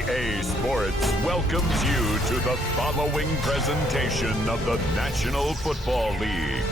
EA Sports welcomes you to the following presentation of the National Football League.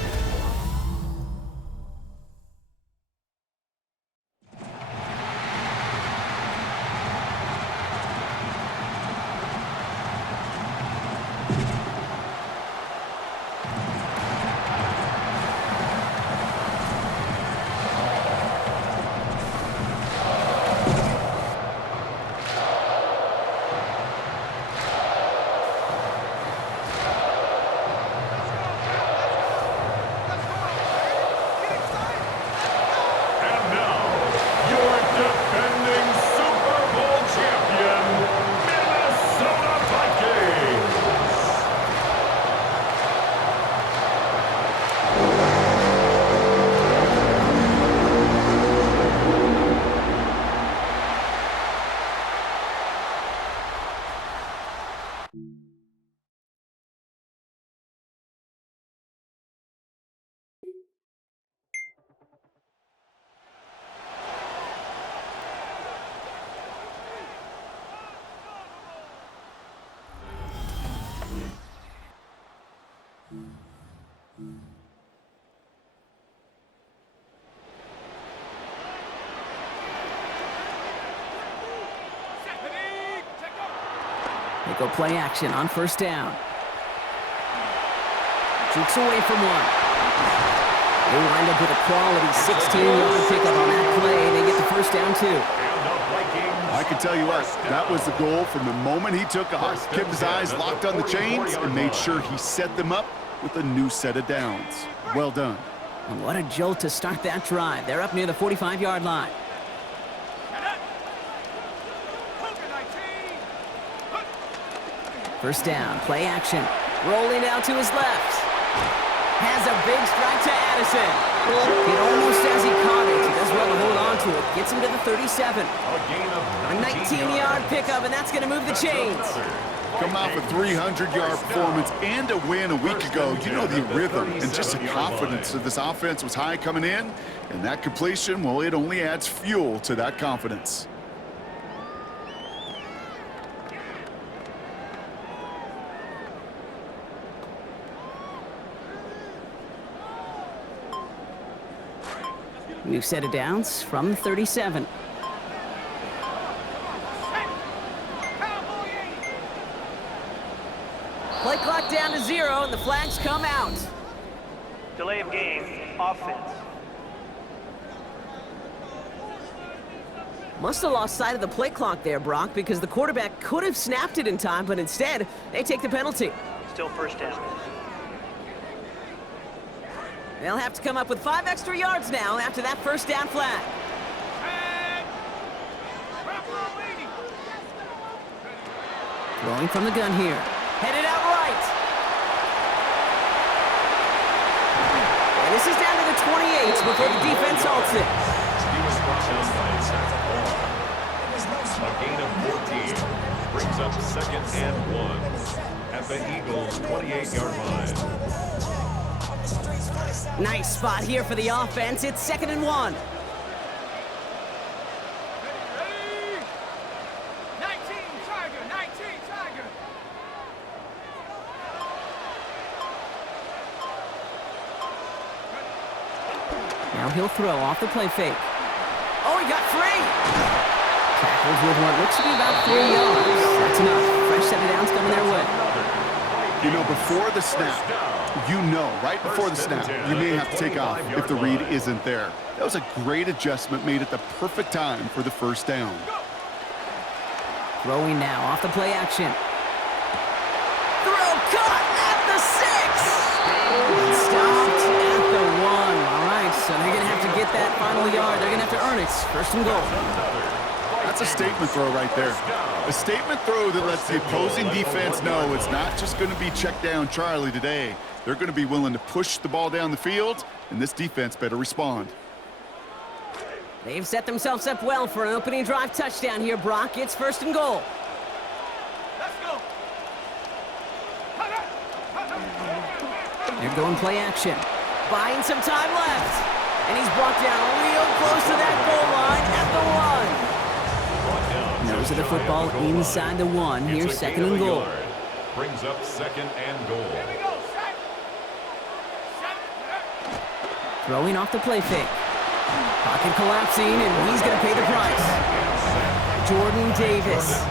They go play action on first down. Jukes away from one. They wind up with a quality 16-yard pickup on that play. They get the first down, too. I can tell you what, that was the goal from the moment he took off. Kept his eyes locked on the chains and made sure he set them up with a new set of downs. Well done. And what a jolt to start that drive. They're up near the 45-yard line. First down, play action. Rolling out to his left. Has a big strike to Addison. It almost as he caught it. He does well to hold on to it. Gets him to the 37. A 19-yard pickup, and that's going to move the chains. Come off a 300-yard performance and a win a week ago. You know the rhythm and just the confidence of this offense was high coming in. And that completion, well, it only adds fuel to that confidence. New set of downs from the 37. Play clock down to 0, and the flags come out. Delay of game, offense. Must have lost sight of the play clock there, Brock, because the quarterback could have snapped it in time, but instead, they take the penalty. Still first down. They'll have to come up with 5 extra yards now after that first down flag. Throwing from the gun here. Headed out right. And this is down to the 28 before the defense halts it. He was brought down by a gain of 14 brings up 2nd and 1 at the Eagles' 28-yard line. Nice spot here for the offense. It's 2nd and 1. Now he'll throw off the play fake. Oh, he got free! Tackles with what looks to be about 3 yards. That's enough. Fresh set of downs coming their way. You know, before the snap, right before the snap, you may have to take off if the read isn't there. That was a great adjustment made at the perfect time for the first down. Throwing now off the play action. Throw caught at the 6! Stopped at the 1. All right, so they're going to have to get that final yard. They're going to have to earn it. First and goal. That's a statement throw right there. A statement throw that lets the opposing defense know it's not just going to be check down Charlie today. They're going to be willing to push the ball down the field, and this defense better respond. They've set themselves up well for an opening drive touchdown here, Brock. It's first and goal. Let's go. They're going play action. Buying some time left. And he's brought down real close to that goal line at the 1. Now, Moves the football inside the 1. Here's second and goal. Brings up second and goal. Throwing off the play fake. Pocket collapsing, and he's going to pay the price. Jordan Davis.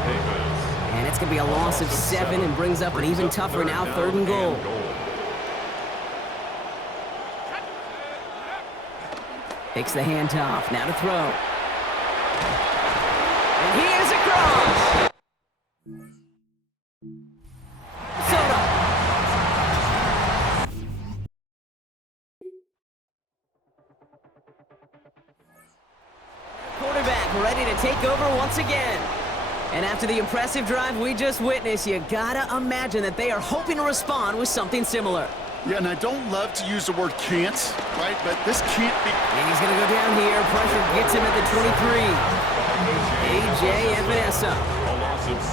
And it's going to be a loss of 7 and brings up an even tougher now third and goal. Takes the handoff, now to throw. And he is across! Soto! Quarterback ready to take over once again. And after the impressive drive we just witnessed, you gotta imagine that they are hoping to respond with something similar. Yeah, and I don't love to use the word can't, right? But this can't be. And he's going to go down here. Pressure gets him at the 23. A.J. Epinesa.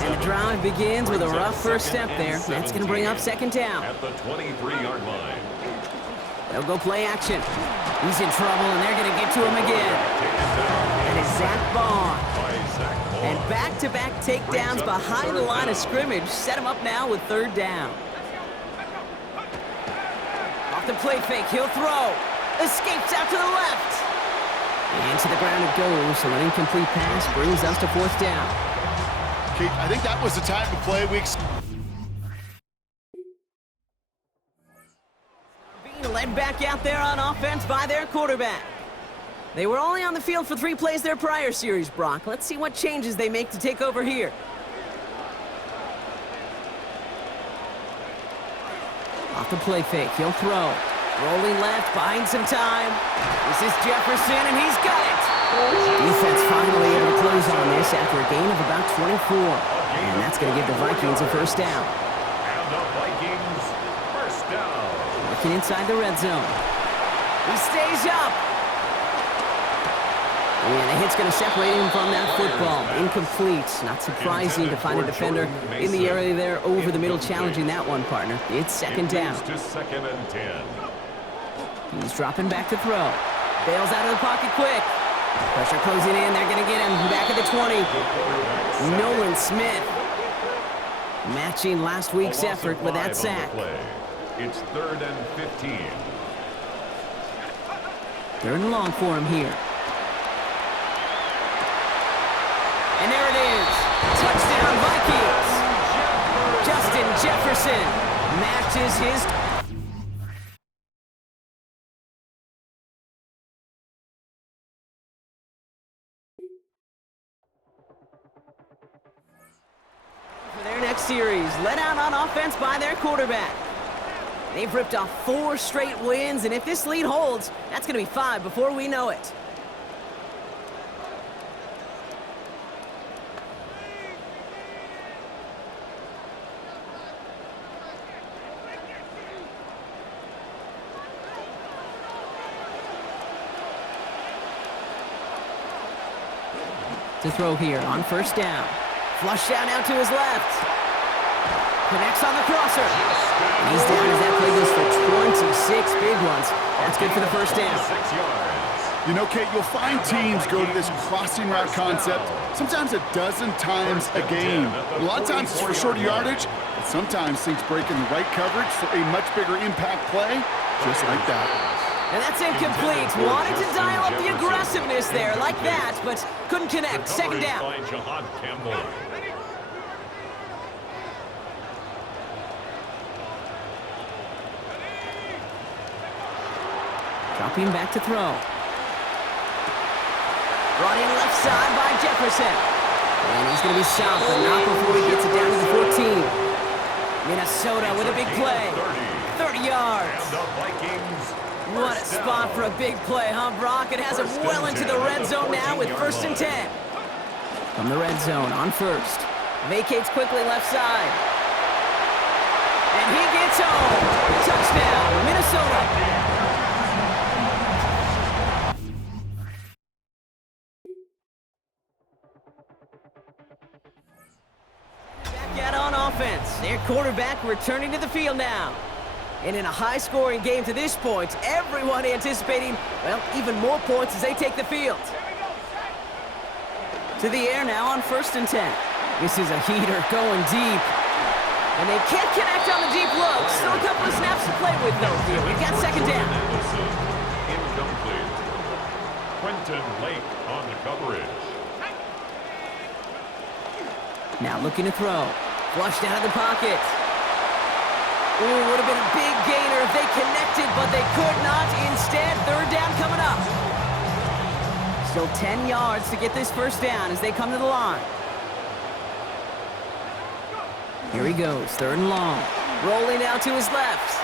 And the drive begins with a rough first step there. That's going to bring up second down. At the 23-yard line. They'll go play action. He's in trouble, and they're going to get to him again. And it's Zach Bond. And back-to-back takedowns behind the line of scrimmage set him up now with third down. Off the play fake, he'll throw. Escapes out to the left. And to the ground it goes, so an incomplete pass brings us to fourth down. Kate, I think that was the type of play weeks. Being led back out there on offense by their quarterback. They were only on the field for 3 plays their prior series, Brock. Let's see what changes they make to take over here. Off the play fake, he'll throw. Rolling left, buying some time. This is Jefferson, and he's got it! Defense finally able to close on this after a gain of about 24. And that's going to give the Vikings a first down. And the Vikings first down. Working inside the red zone. He stays up. And a hit's going to separate him from that football. Incomplete. Not surprising to find a defender in the area there over the middle challenging that one, partner. It's second down. To second and 10. He's dropping back to throw. Bails out of the pocket quick. Pressure closing in. They're going to get him back at the 20. Nolan Smith matching last week's effort with that sack. It's third and 15. Third and long for him here. And there it is. Touchdown Vikings. Justin Jefferson matches his. For their next series, led out on offense by their quarterback. They've ripped off 4 straight wins, and if this lead holds, that's going to be 5 before we know it. To throw here on first down. Flush down out to his left. Connects on the crosser. And he's down as that play goes for 26 big ones. That's good for the first down. 6 yards. You know, Kate, you'll find teams go to this crossing route concept sometimes a dozen times a game. A lot of times it's for shorter yardage, but sometimes things break in the right coverage for a much bigger impact play, just like that. And that's incomplete. Wanted to dial up the aggressiveness there like that, but couldn't connect. Second down. Dropping back to throw. Brought in left side by Jefferson. And he's going to be stopped, but not before he gets it down to the 14. Minnesota with a big play. 30 yards. What a spot for a big play, huh, Brock? It has him well into the red zone now with first and 10. From the red zone on first. Vacates quickly left side. And he gets home. Touchdown, Minnesota. Back out on offense. Their quarterback returning to the field now. And in a high-scoring game to this point, everyone anticipating, well, even more points as they take the field. To the air now on 1st and 10. This is a heater going deep. And they can't connect on the deep look. Still a couple of snaps to play with, though, here. We've got 2nd down. Incomplete. Quentin Lake on the coverage. Now looking to throw. Flushed out of the pocket. Ooh, would have been a big gainer if they connected, but they could not. Instead, 3rd down coming up. Still 10 yards to get this 1st down as they come to the line. Here he goes, 3rd and long. Rolling out to his left.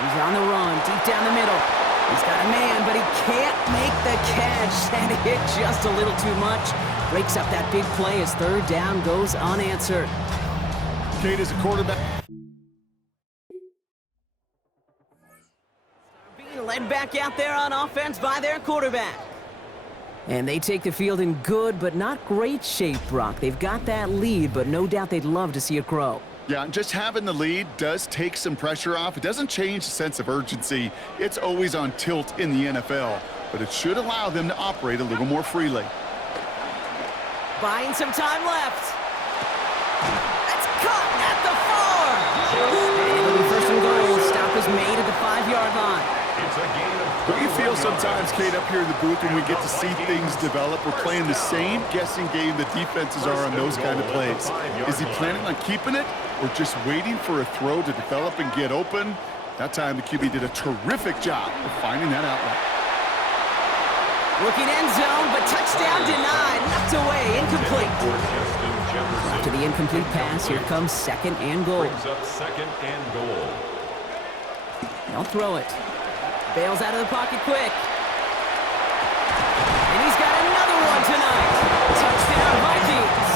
He's on the run, deep down the middle. He's got a man, but he can't make the catch. And it hit just a little too much. Breaks up that big play as 3rd down goes unanswered. Kate is a quarterback. Being led back out there on offense by their quarterback. And they take the field in good but not great shape, Brock. They've got that lead, but no doubt they'd love to see it grow. Yeah, and just having the lead does take some pressure off. It doesn't change the sense of urgency. It's always on tilt in the NFL, but it should allow them to operate a little more freely. Buying some time left. That's caught at the 4. And it'll be 1st and goal. Stop is made at the 5-yard line. It's a gain of Don't you feel sometimes, Kate, up here in the booth when we get to see things develop? We're playing the same guessing game that defenses are on those kind of plays. Is he planning on keeping it or just waiting for a throw to develop and get open? That time the QB did a terrific job of finding that outlet. Looking end zone, but touchdown denied. Knocked away, incomplete. After the incomplete pass, here comes 2nd and goal. Brings up 2nd and goal. They'll throw it. Bails out of the pocket quick. And he's got another one tonight. Touchdown Vikings.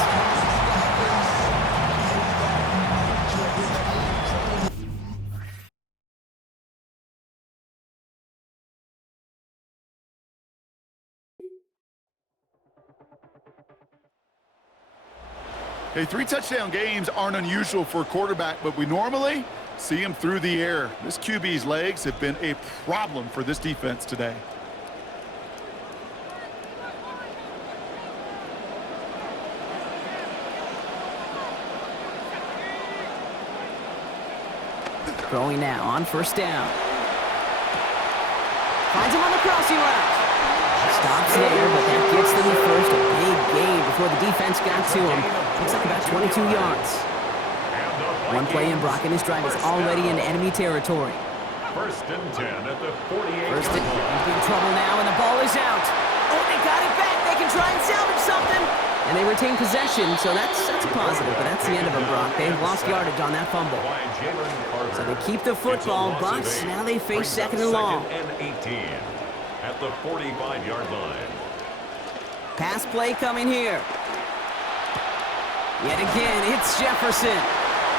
Hey, 3 touchdown games aren't unusual for a quarterback, but we normally see him through the air. This QB's legs have been a problem for this defense today. Throwing now on 1st down. Finds him on the crossing route. Stops there, but that gets them the 1st. A big gain before the defense got to him. Looks like about 22 yards. One play in, Brock, and his drive is already in enemy territory. 1st and 10 at the 48. First in big trouble now, and the ball is out. Oh, they got it back. They can try and salvage something. And they retain possession, so that's a positive, but that's the end of them, Brock. They've lost yardage on that fumble. So they keep the football, but now they face 2nd and long. 2nd and 18 at the 45-yard line. Pass play coming here. Yet again, it's Jefferson.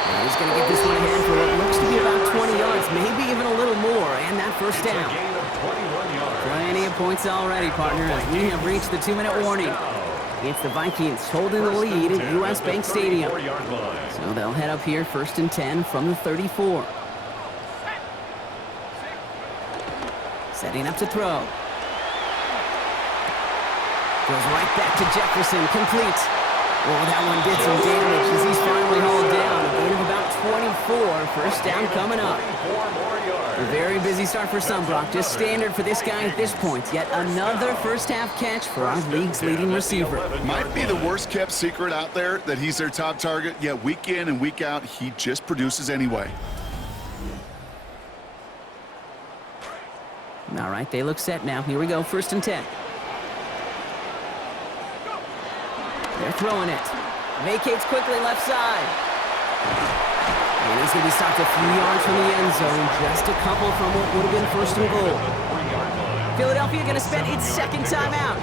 And he's going to get this one ahead for what looks to be about 20 yards, maybe even a little more, and that 1st down. Gain of 21 yards. Plenty of points already, partner, as we have reached the 2-minute warning. It's the Vikings holding the lead at U.S. Bank Stadium. So they'll head up here 1st and 10 from the 34. Setting up to throw. Goes right back to Jefferson, complete. Oh, that one did some damage as he's finally hauled down. A gain of about 24. 1st down coming up. A very busy start for some, Brock. Just standard for this guy at this point. Yet another 1st half catch for our league's leading receiver. Might be the worst kept secret out there that he's their top target, yet week in and week out, he just produces anyway. All right, they look set now. Here we go, 1st and 10. They're throwing it. Vacates quickly left side. And he's going to be stopped a few yards from the end zone. Just a couple from what would have been 1st and goal. Philadelphia going to spend its 2nd timeout.